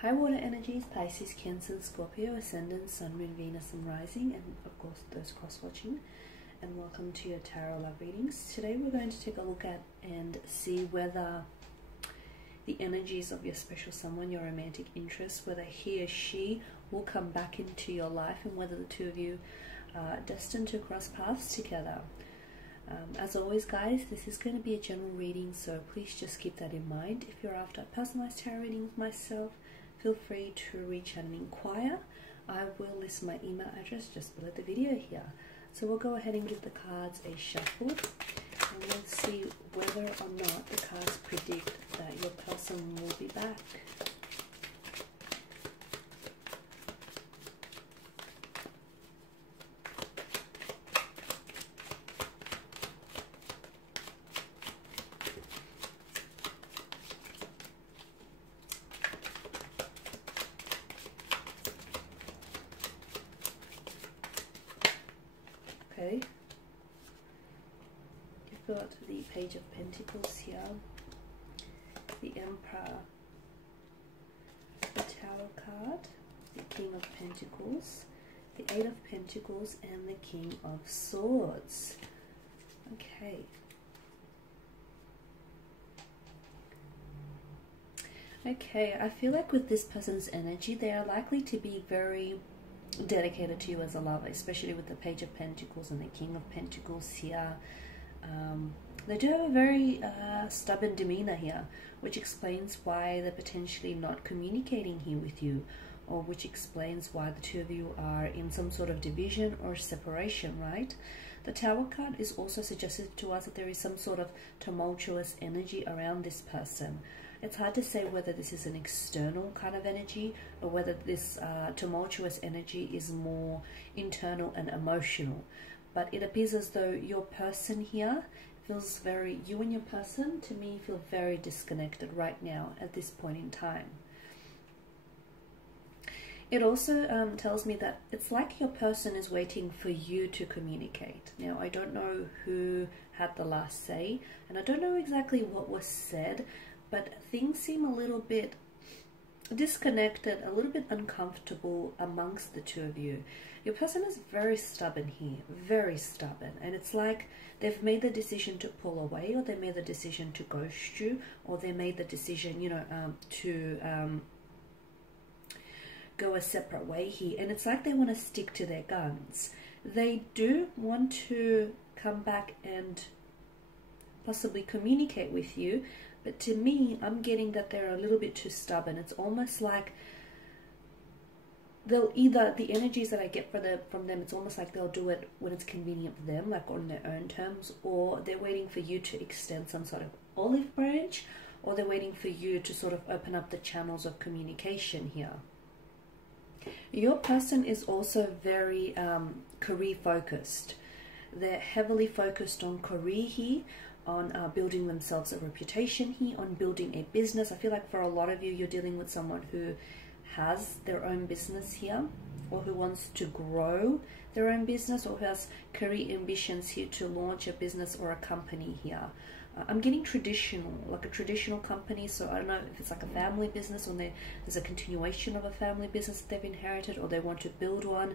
High water energies, Pisces, Cancer, Scorpio, Ascendant, Sun, Moon, Venus, and Rising, and of course those cross-watching. And welcome to your Tarot Love Readings. Today we're going to take a look at and see whether the energies of your special someone, your romantic interest, whether he or she will come back into your life, and whether the two of you are destined to cross paths together. As always, guys, this is going to be a general reading, so please just keep that in mind. If you're after personalized tarot readings myself, feel free to reach out and inquire. I will list my email address just below the video here. So we'll go ahead and give the cards a shuffle, and we'll see whether or not the cards predict that your person will be back. Okay, you've got the Page of Pentacles here, the Emperor, the Tower card, the King of Pentacles, the Eight of Pentacles, and the King of Swords. Okay. Okay, I feel like with this person's energy, they are likely to be very dedicated to you as a lover, especially with the Page of Pentacles and the King of Pentacles here. They do have a very stubborn demeanor here, which explains why they're potentially not communicating here with you, or which explains why the two of you are in some sort of division or separation, right? The Tower card is also suggested to us that there is some sort of tumultuous energy around this person. It's hard to say whether this is an external kind of energy or whether this tumultuous energy is more internal and emotional. But it appears as though your person here feels very, you and your person, to me, feel very disconnected right now at this point in time. It also tells me that it's like your person is waiting for you to communicate. Now, I don't know who had the last say, and I don't know exactly what was said, but things seem a little bit disconnected, a little bit uncomfortable amongst the two of you. Your person is very stubborn here, very stubborn, and it's like they've made the decision to pull away, or they made the decision to ghost you, or they made the decision, you know, to go a separate way here, and it's like they want to stick to their guns. They do want to come back and possibly communicate with you, but to me, I'm getting that they're a little bit too stubborn. It's almost like they'll either, the energies that I get from them, it's almost like they'll do it when it's convenient for them, like on their own terms, or they're waiting for you to extend some sort of olive branch, or they're waiting for you to sort of open up the channels of communication here. Your person is also very career focused. They're heavily focused on career here, on building themselves a reputation here, on building a business. I feel like for a lot of you, you're dealing with someone who has their own business here, or who wants to grow their own business, or who has career ambitions here to launch a business or a company here. I'm getting traditional, like a traditional company, so I don't know if it's like a family business, or there's a continuation of a family business that they've inherited, or they want to build one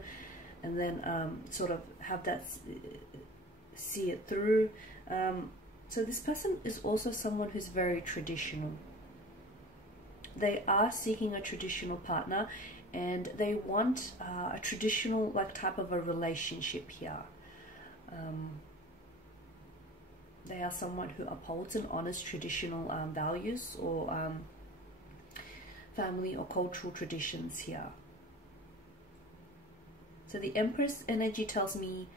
and then sort of have that, see it through. So this person is also someone who's very traditional. They are seeking a traditional partner, and they want a traditional like type of a relationship here. They are someone who upholds and honors traditional values, or family or cultural traditions here. So the Empress energy tells me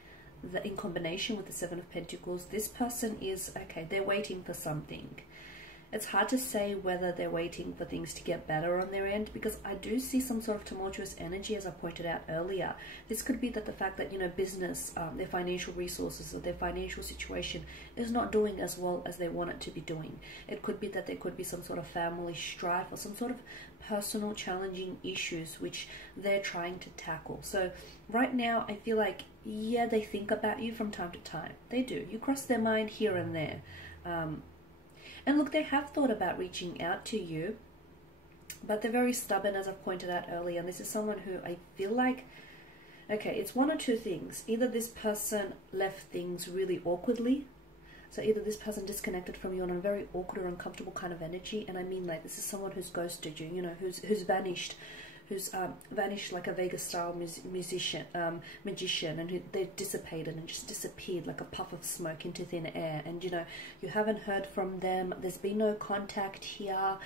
that in combination with the Seven of Pentacles, this person is, okay, they're waiting for something. It's hard to say whether they're waiting for things to get better on their end, because I do see some sort of tumultuous energy, as I pointed out earlier. This could be that the fact that, you know, business, their financial resources or their financial situation is not doing as well as they want it to be doing. It could be that there could be some sort of family strife, or some sort of personal challenging issues which they're trying to tackle. So right now, I feel like, yeah, they think about you from time to time. They do. You cross their mind here and there. And look, they have thought about reaching out to you, but they're very stubborn, as I've pointed out earlier. And this is someone who I feel like, okay, it's one or two things. Either this person left things really awkwardly. So either this person disconnected from you on a very awkward or uncomfortable kind of energy. And I mean, like, this is someone who's ghosted you, you know, who's vanished. Who's vanished like a Vegas-style magician, and who, they dissipated and just disappeared like a puff of smoke into thin air. And, you know, you haven't heard from them. There's been no contact here.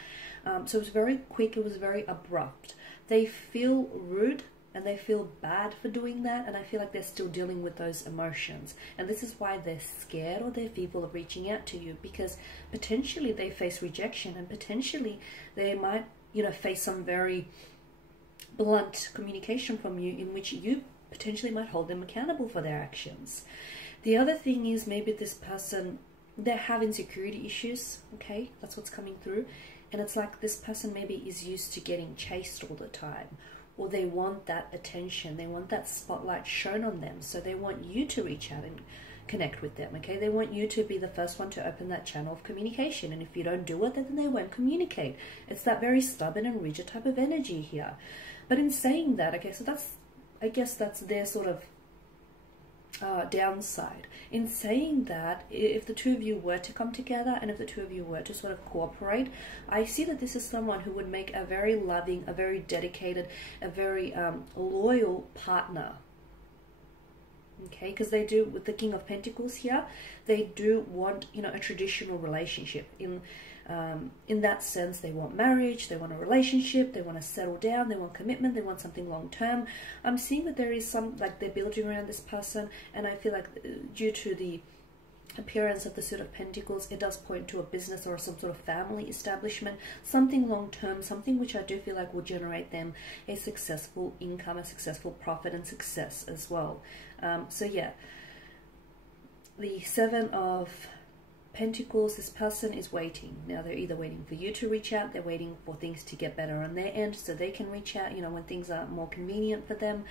So it was very quick. It was very abrupt. They feel rude and they feel bad for doing that. And I feel like they're still dealing with those emotions. And this is why they're scared or they're fearful of reaching out to you, because potentially they face rejection, and potentially they might, you know, face some very blunt communication from you in which you potentially might hold them accountable for their actions. The other thing is, maybe this person, they have insecurity issues. Okay, that's what's coming through. And it's like this person maybe is used to getting chased all the time, or they want that attention, they want that spotlight shown on them, so they want you to reach out and connect with them. Okay, they want you to be the first one to open that channel of communication, and if you don't do it, then they won't communicate. It's that very stubborn and rigid type of energy here. But in saying that, okay, so that's, I guess that's their sort of downside. In saying that, if the two of you were to come together and if the two of you were to sort of cooperate, I see that this is someone who would make a very loving, a very dedicated, a very loyal partner. Okay, because they do, with the King of Pentacles here, they do want, you know, a traditional relationship. In that sense, they want marriage, they want a relationship, they want to settle down, they want commitment, they want something long term. I'm seeing that there is some, like, they're building around this person, and I feel like due to the appearance of the Suit of Pentacles, it does point to a business or some sort of family establishment, something long term, something which I do feel like will generate them a successful income, a successful profit and success as well. So yeah, the Seven of Pentacles, this person is waiting. Now they're either waiting for you to reach out, they're waiting for things to get better on their end so they can reach out, you know, when things are more convenient for them,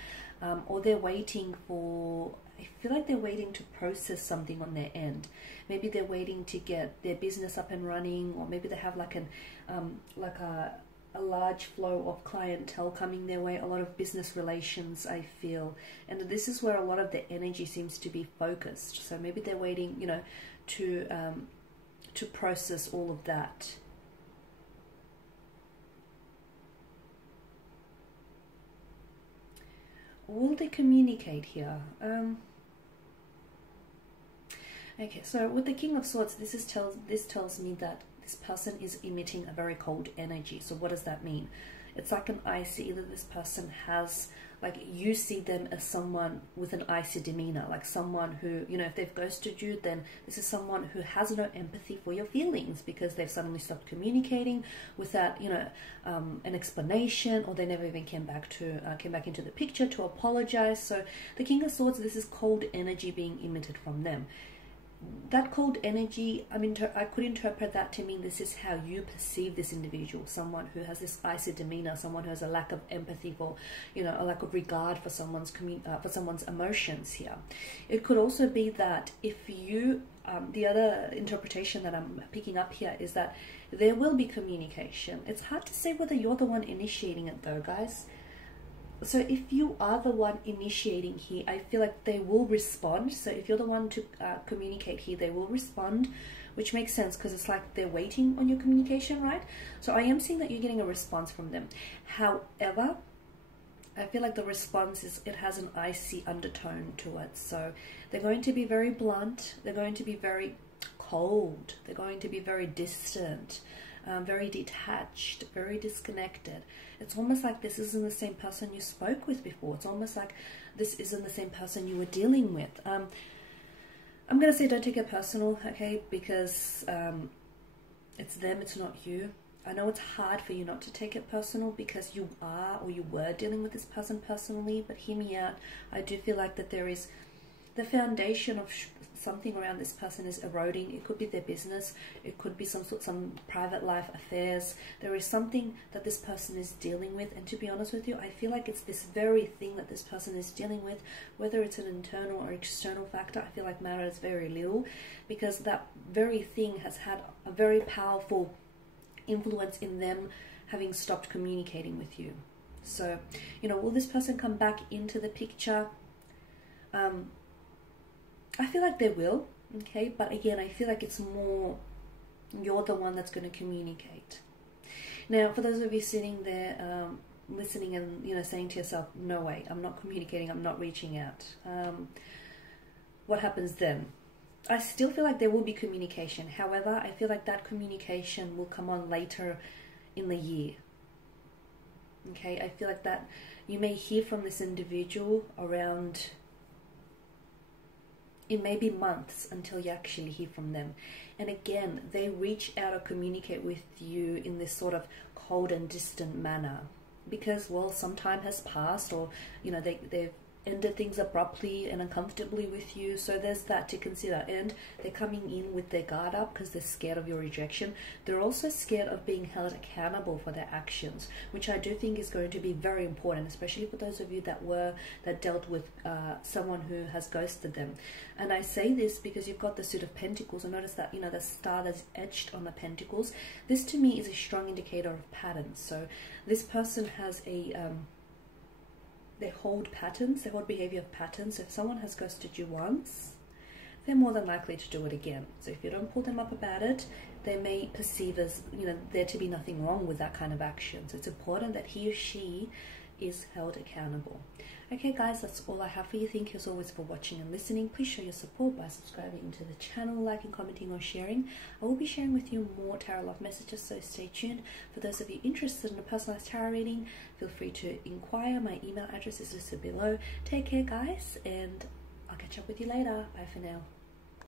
or they're waiting for, I feel like they're waiting to process something on their end. Maybe they're waiting to get their business up and running, or maybe they have like a large flow of clientele coming their way, a lot of business relations, I feel. And this is where a lot of the energy seems to be focused. So maybe they're waiting, you know, to process all of that. Will they communicate here? Okay, so with the King of Swords, this tells me that this person is emitting a very cold energy. So what does that mean? It's like an icy, either this person has, like, you see them as someone with an icy demeanor, like someone who, you know, if they've ghosted you, then this is someone who has no empathy for your feelings because they've suddenly stopped communicating without, you know, an explanation, or they never even came back into the picture to apologize. So the King of Swords, this is cold energy being emitted from them. That cold energy, I mean, I could interpret that to mean this is how you perceive this individual, someone who has this icy demeanor, someone who has a lack of empathy for, you know, a lack of regard for someone's emotions here. It could also be that if you, the other interpretation that I'm picking up here is that there will be communication. It's hard to say whether you're the one initiating it though, guys. So if you are the one initiating here, I feel like they will respond. So if you're the one to communicate here, they will respond, which makes sense because it's like they're waiting on your communication, right? So I am seeing that you're getting a response from them. However, I feel like the response is, it has an icy undertone to it. So they're going to be very blunt. They're going to be very cold. They're going to be very distant. Very detached, very disconnected. It's almost like this isn't the same person you spoke with before. It's almost like this isn't the same person you were dealing with. I'm going to say don't take it personal, okay, because it's them, it's not you. I know it's hard for you not to take it personal because you are, or you were, dealing with this person personally, but hear me out. I do feel like that there is the foundation of something around this person is eroding. It could be their business, it could be some private life affairs. There is something that this person is dealing with, and to be honest with you, I feel like it's this very thing that this person is dealing with, whether it's an internal or external factor. I feel like matters very little, because that very thing has had a very powerful influence in them having stopped communicating with you. So, you know, will this person come back into the picture? I feel like they will, okay? But again, I feel like it's more you're the one that's going to communicate. Now, for those of you sitting there listening and, you know, saying to yourself, no way, I'm not communicating, I'm not reaching out. What happens then? I still feel like there will be communication. However, I feel like that communication will come on later in the year. Okay, I feel like that you may hear from this individual around, it may be months until you actually hear from them. And again, they reach out or communicate with you in this sort of cold and distant manner because, well, some time has passed, or, you know, they've ended things abruptly and uncomfortably with you. So there's that to consider. And they're coming in with their guard up because they're scared of your rejection. They're also scared of being held accountable for their actions, which I do think is going to be very important, especially for those of you that dealt with someone who has ghosted them. And I say this because you've got the Suit of Pentacles, and notice that, you know, the star that's etched on the Pentacles. This to me is a strong indicator of patterns. So this person has a they hold patterns, they hold behavior of patterns. So if someone has ghosted you once, they're more than likely to do it again. So if you don't pull them up about it, they may perceive as, you know, there to be nothing wrong with that kind of action. So it's important that he or she is held accountable. Okay guys, that's all I have for you. Thank you as always for watching and listening. Please show your support by subscribing to the channel, liking, commenting or sharing. I will be sharing with you more tarot love messages, so stay tuned. For those of you interested in a personalized tarot reading, feel free to inquire. My email address is listed below. Take care guys, and I'll catch up with you later. Bye for now.